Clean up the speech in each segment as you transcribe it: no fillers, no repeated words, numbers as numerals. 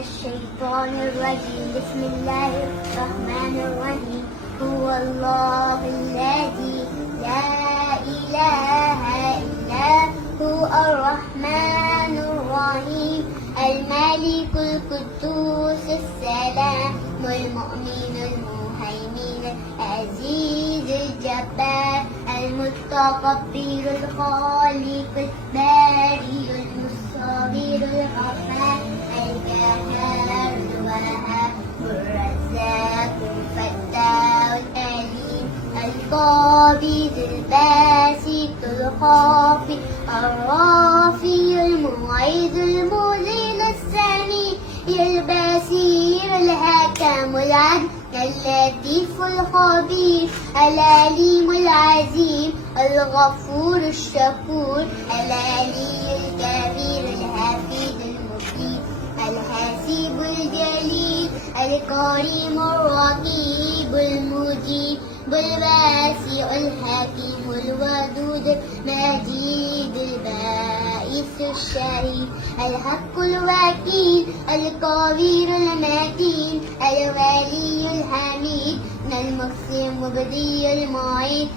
الشيطان الرجيم. بسم الله الرحمن الرحيم. هو الله الذي لا إله إلا هو الرحمن الرحيم. الملك القدوس السلام المؤمن المهيمن العزيز الجبار المتكبر الخالق البارئ المصور الغفار القهار الوهاب الرزاق الفتاح العليم القابض الباسط الخافض الرافع المعيد المذل السميع البصير الحكم العدل اللطيف الخبير العليم العظيم الغفور الشكور العلي الكبير الحفيظ المفيد الحسيب الجليل الكريم الرقيب المجيب الواسع الحكيم الودود المجيد البائس الشهيد الحق الوكيل القوي المتين الولي الحميد المحسن المبدي المعيد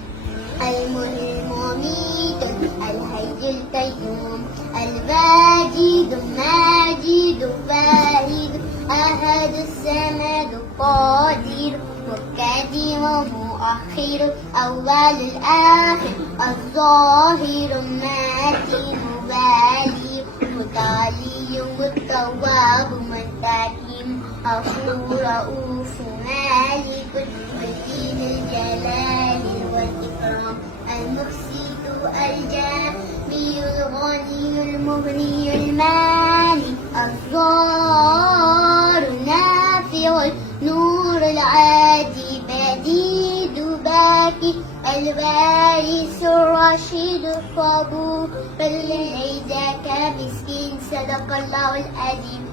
المحيي المميت الحي القيوم الواجد الماجد الواحد أحد الصمد القادر مقدم مؤخر أول الآخر الظاهر المتين والي متعلي متواب منتقم غفور رؤوف مالك ولي الجلال والإكرام المقسط الجامع الغني المغني المالي الضار النافع النور العادي بديد باكي الوارث الرشيد الصبور بل ليس كمسكين. صدق الله العظيم.